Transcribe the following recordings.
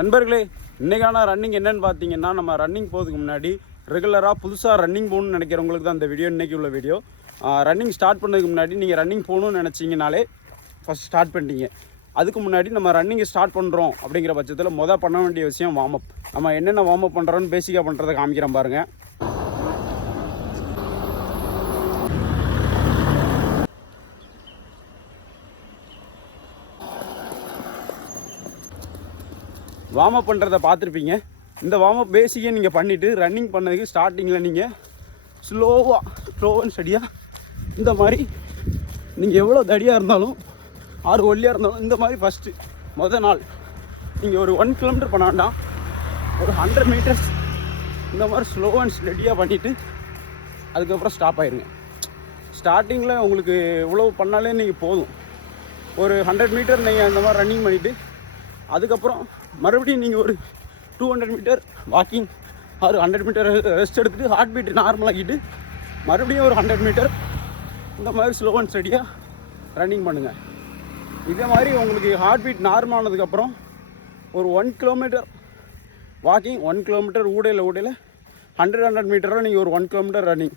நண்பர்களே, இன்றைக்கான ரன்னிங் என்னென்னு பார்த்தீங்கன்னா, நம்ம ரன்னிங் போகிறதுக்கு முன்னாடி ரெகுலராக புதுசாக ரன்னிங் போகணுன்னு நினைக்கிறவங்களுக்கு தான் இந்த வீடியோ. இன்றைக்கி உள்ள வீடியோ ரன்னிங் ஸ்டார்ட் பண்ணதுக்கு முன்னாடி நீங்கள் ரன்னிங் போகணுன்னு நினச்சிங்கனாலே ஃபஸ்ட் ஸ்டார்ட் பண்ணிட்டீங்க. அதுக்கு முன்னாடி நம்ம ரன்னிங்கை ஸ்டார்ட் பண்ணுறோம் அப்படிங்கிற பட்சத்தில் பண்ண வேண்டிய விஷயம் வார்ம் அப். நம்ம என்னென்ன வார்ம் அப் பண்ணுறோன்னு பேசிக்காக பண்ணுறதை காமிக்கிறேன் பாருங்கள். வார்ம் அப் பண்ணுறதை பார்த்துருப்பீங்க. இந்த வார்ம் அப் பேசிக்கே நீங்கள் பண்ணிவிட்டு ரன்னிங் பண்ணதுக்கு ஸ்டார்டிங்கில் நீங்கள் ஸ்லோ அண்ட் ஸ்டடியாக இந்த மாதிரி நீங்கள் எவ்வளோ தடியாக இருந்தாலும் ஆறு ஒல்லியாக இருந்தாலும் இந்த மாதிரி மொதல் நாள் நீங்கள் ஒரு 1 கிலோமீட்டர் பண்ண வேண்டாம், ஒரு 100 மீட்டர்ஸ் இந்த மாதிரி ஸ்லோ அண்ட் ஸ்டடியாக பண்ணிவிட்டு அதுக்கப்புறம் ஸ்டாப் ஆகிருங்க. ஸ்டார்டிங்கில் உங்களுக்கு இவ்வளோ பண்ணாலே நீங்கள் போதும். ஒரு 100 மீட்டர் நீங்கள் அந்த மாதிரி ரன்னிங் பண்ணிவிட்டு அதுக்கப்புறம் மறுபடியும் நீங்கள் ஒரு 200 மீட்டர் வாக்கிங் ஒரு 100 மீட்டர் ரெஸ்ட் எடுத்துகிட்டு ஹார்ட் பீட் நார்மலாகிட்டு மறுபடியும் ஒரு 100 மீட்டர் இந்த மாதிரி ஸ்லோ அண்ட் ஸ்டடியாக ரன்னிங் பண்ணுங்கள். இதே மாதிரி உங்களுக்கு ஹார்ட் பீட் நார்மலானதுக்கப்புறம் ஒரு 1 கிலோமீட்டர் வாக்கிங், 1 கிலோமீட்டர் ஊடையில் 100 மீட்டரில் நீங்கள் ஒரு 1 கிலோமீட்டர் ரன்னிங்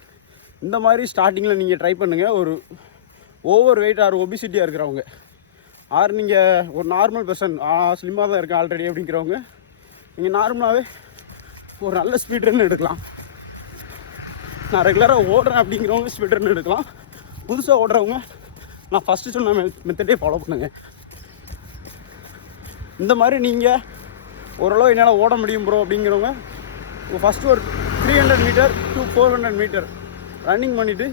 இந்த மாதிரி ஸ்டார்டிங்கில் நீங்கள் ட்ரை பண்ணுங்கள். ஒரு ஓவர் வெயிட் ஆர் ஒபிசிட்டியாக இருக்கிறவங்க ஆறு நீங்கள் ஒரு நார்மல் பர்சன் ஸ்லிம்மாக தான் இருக்கேன் ஆல்ரெடி அப்படிங்கிறவங்க நீங்கள் நார்மலாகவே ஒரு நல்ல ஸ்பீட் ரன் எடுக்கலாம். நான் ரெகுலராக ஓடுறேன் அப்படிங்கிறவங்க ஸ்பீட் ரன் எடுக்கலாம். புதுசாக ஓடுறவங்க நான் ஃபஸ்ட்டு சொன்ன மெத்தடே ஃபாலோ பண்ணுங்கள். இந்த மாதிரி நீங்கள் ஓரளவு என்னால் ஓட முடியும் ப்ரோ அப்படிங்கிறவங்க ஃபஸ்ட்டு ஒரு 300 மீட்டர் to 400 மீட்டர் ரன்னிங் பண்ணிவிட்டு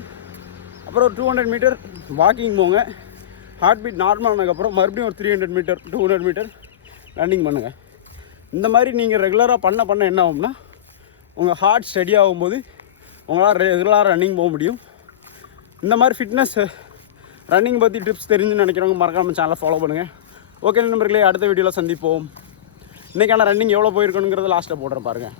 அப்புறம் ஒரு 200 மீட்டர் வாக்கிங் போங்க. ஹார்ட் பீட் நார்மலானதுக்கப்புறம் மறுபடியும் ஒரு 300 மீட்டர் 200 மீட்டர் ரன்னிங் பண்ணுங்கள். இந்த மாதிரி நீங்கள் ரெகுலராக பண்ண என்ன ஆகும்னா உங்கள் ஹார்ட் ஸ்டடி ஆகும்போது உங்களால் ரெகுலராக ரன்னிங் போக முடியும். இந்த மாதிரி ஃபிட்னஸ் ரன்னிங் பற்றி டிப்ஸ் தெரிஞ்சுன்னு நினைக்கிறவங்க மறக்காமல் சேனலை ஃபாலோ பண்ணுங்கள். ஓகே நண்பர்களே, அடுத்த வீடியோவில் சந்திப்போம். இன்றைக்கான ரன்னிங் எவ்வளோ போயிருக்கணுங்கிறத லாஸ்ட்டில் போடுறேன் பாருங்கள்.